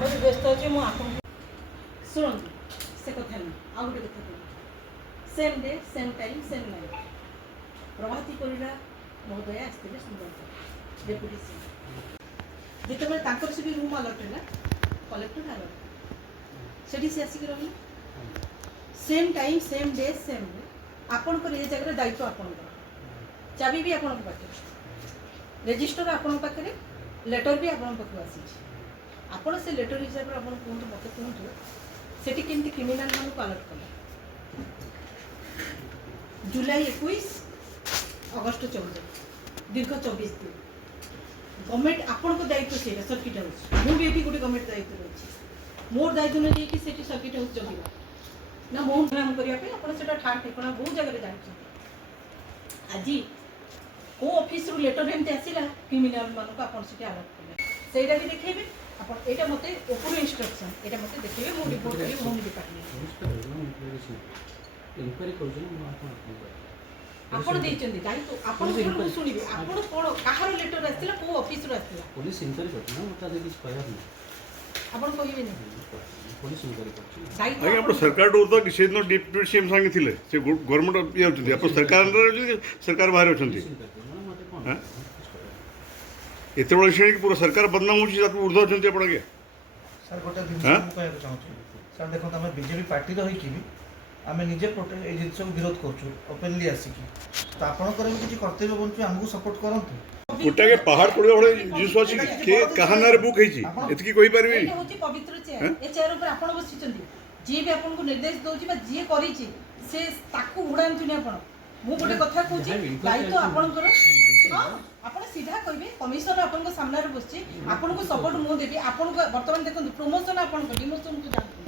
बहुत व्यस्त अच्छे मुझे शुणु से कथा ना आ गए कथा कह same day same time same night Prabhati Parida महोदय आसते सुंदर डेपुटी सी जिते से भी रूम अलर्ट है कलेक्टर अलर्ट से आसिक रही same time same day same day आपणकर ये जगह दायित्व आपणकर चाबी भी आपण पाखे रेजिस्टर आपण पाखे लेटर भी आपण पाखु आसी आपण से लेटर हिसाब से आपण कहतु मत कहतु सेठी केमती क्रिमिनाल मान को अलर्ट कला जुलाई 21 अगस्त 14 दीर्घ 24 दिन गवर्नमेंट आपण को दायित्व से सर्किट हाउस मु भी एठी गोटे गवर्नमेंट दायित्व रही मोर दायित्व नहीं कि सेठी सर्किट हाउस जगिबा ना मो नाम करिया पे आपण सेटा ठाक ठिकाना बहुत जगह रे जानि आज को ऑफिस रु लेटर एमती आसिला क्रिमिनल मान को आपण सेठी अलर्ट कले सेटा भी देखेबे आपण एटा मते ओपर इंस्ट्रक्शन एटा मते देखेबे मो रिपोर्ट करी होम डिपार्टमेंट इंक्वायरी करूछन आपण देचंदी दायित्व आपण को सुनिबे आपण कोन काहार लेटर आसिला को ऑफिस रु आसिला पुलिस इंक्वायरी करछ ना मता देखि कहब ना आपण कहिबे नहीं पुलिस इंक्वायरी करछ आगे आपण सरकार डोरता कि सेदिन डिप्टी सीएम सांगिथिले से गवर्नमेंट ये होती आपण सरकार अंडर सरकार बाहर होती एते बड़ श्रेणी की पूरा सरकार बदनाम होची आप ऊर्ध्व होती आपण के सर गोटे दिन कहू चाहूँ सर देखो आम बीजेपी पार्टी रही भी आम निजे ये जिन को विरोध करूँ ओपेनली आसिकी तो आपंकर भी किसी कर्तव्य बनूँ आमको सपोर्ट करतु गोटा के पहाड़ पड़े बड़े जिस अछि के कहानार बुक हेची एतकी कहि परबे एटा होची पवित्र चेयर ए चेयर ऊपर आपण बसिचंदी जे भी आपन को निर्देश दोची बा जे करिची से ताकू उड़ांतुनी आपण मु गोटे कथा कहूची दायित्व आपण कर हां आपण सीधा कहबे कमिश्नर आपण को सामने रे बसची आपण को सपोर्ट मु देबी आपण को वर्तमान देखन प्रमोशन आपण को डिमोशन को जानतु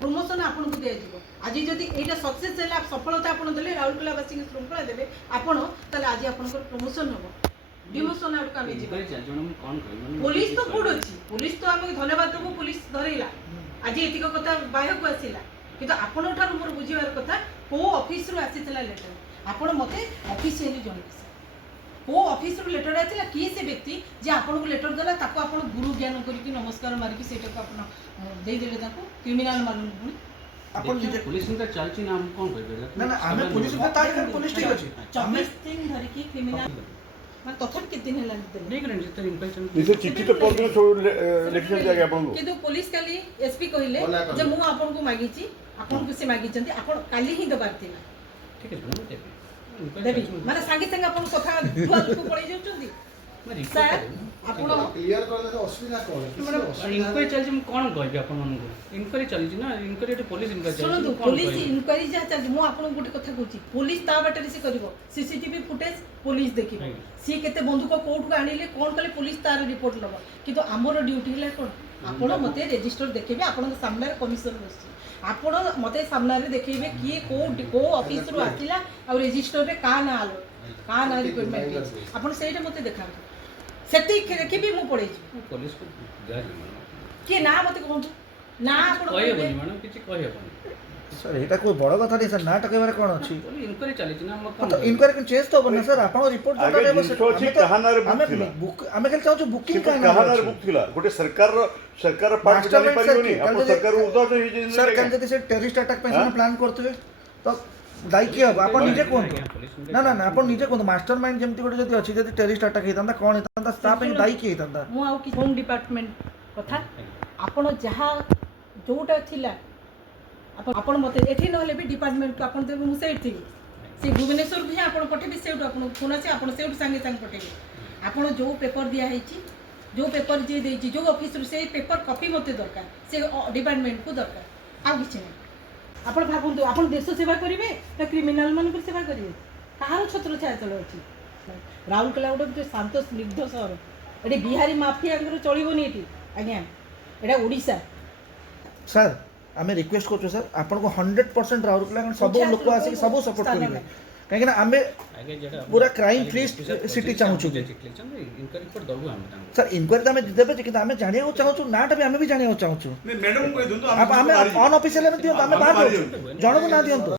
प्रमोशन आपण को दिया जिवो आज जदी एटा सक्सेस हैला सफलता आपण देले राउरकेला वासी के श्रृंखला देबे आपण तले आज आपण को प्रमोशन होबो डिमोशन आउट कामी जी पुलिस तो गुड अछि पुलिस तो हमके धन्यवाद देबो पुलिस धरैला आज एतिक कथा बाहर को आसिला किंतु आपण ठार मोर बुझिबार कथा को ऑफिस रु आसीतला लेटर आपण मते ऑफिशियली जणैछि को ऑफिस रु लेटर आतिला की से व्यक्ति जे आपण को लेटर देला ताको आपण गुरु ज्ञान करी कि नमस्कार मारी कि सेटा को आपण देई देले ताको क्रिमिनल मालूम गुण आपण जे पुलिस इंटर चलछि ना हम कोन कहबे ना ना आमे पुलिस को तार पुलिस ठीक अछि 24 दिन धरि कि क्रिमिनल मान तथन कितने दिन हेला देख रहे जिते इंक्वायरी निसे चिट्ठी तो परदिन छोड़ लिखिसन जागे आपण को किंतु पुलिस काली एसपी कहिले जे मु आपण को मागिची आपण को से मागिचंती आपण काली ही दबार थिला ठीक है ना देबी माने संगे संगे आपण कथा दुआल को पड़ै जाउचंती सर आपण क्लियर करले तो असुविधा कोन इंक्वायरी चलछि हम कोन कहबे आपण मन को इंक्वायरी चलछि ना इंक्वायरी पुलिस इंक्वायरी चलछि सुनो पुलिस इंक्वायरी जा चल मु आपण गोटे कथा कहूची पुलिस ता बाटरे से करबो सीसीटीवी फुटेज पुलिस देखिबो सी केते बंदूक कोर्ट को आनिले कोन कले पुलिस तार रिपोर्ट लबो किंतु हमर ड्यूटी हला कोन आपण मते रजिस्टर देखिबे आपण सामने कमिश्नर बसछि आपण मते सामने रे देखिबे किए को ऑफिस रु आतिला और रजिस्टर रे का ना आलो का ना रिक्वायरमेंट आपण सेटा मते देखा सेति देखिबे मु पड़ै छी पुलिस को जा के ना मते कोन ना आपण कहबे मैडम किछि कहबे सर एटा कोई बड़ कथा नहीं सर नाटक बारे कोन अछि इंक्वायरी चलछि ना हम तो इंक्वायरी के चेंज तो बन सर आपण रिपोर्ट आगे जिनिस अछि कहानार बुक थिला आमे खाली चाहू बुकिंग कहानार बुक थिला गोटे सरकार पार्ट जानि परिबोनी आपण सरकार उद्धा हे सर कान जति से टेररिस्ट अटैक पे प्लान करथबे तो दाई के अब आपण निजे कोन ना ना ना आपण निजे कोन मास्टरमाइंड जेमति गोटे जति अछि जति टेररिस्ट अटैक हेतंदा कोन हेतंदा ता पे दाई के हेतंदा मु आउ कि होम डिपार्टमेंट कथा आपण जहा जोटा थिला आपण मते एठी नहले भी डिपार्टमेंट को आपण देबे मु सेट थी से भुवनेश्वर भी आपण पठेबे सेट आपण फोन আছে आपण सेट संगे संग पठेबे आपण जो पेपर दिया हेची जो पेपर जे देची जो ऑफिस रे से पेपर कॉपी मते दरकार से डिपार्टमेंट को दरकार आ किछ नै आपण भाबंतु आपण देश सेवा करिवे त क्रिमिनल मन को सेवा करिवे कहार छत्र छाया चलो अछि राउरकेला गोटे शांत स्निग्ध शहर एटी बिहारी माफिया चलिबोनी एटी आज्ञा एटा ओडिसा सर आमे रिक्वेस्ट करछु सर आपन को 100% राउरकेला सब लोक आसी सब सपोर्ट करिवे काहे ना आमे आगे जेटा पूरा क्राइम फ्री सिटी चाहू छु इंक्वायरी रिपोर्ट दबु हम सर इंक्वायरी आमे देबे कि आमे जानिया चाहू छु नाटा भी आमे भी जानिया चाहू छु मैडम कहि दंतु आमे अनऑफिशियल में दियो आमे बात जणो ना दियंतु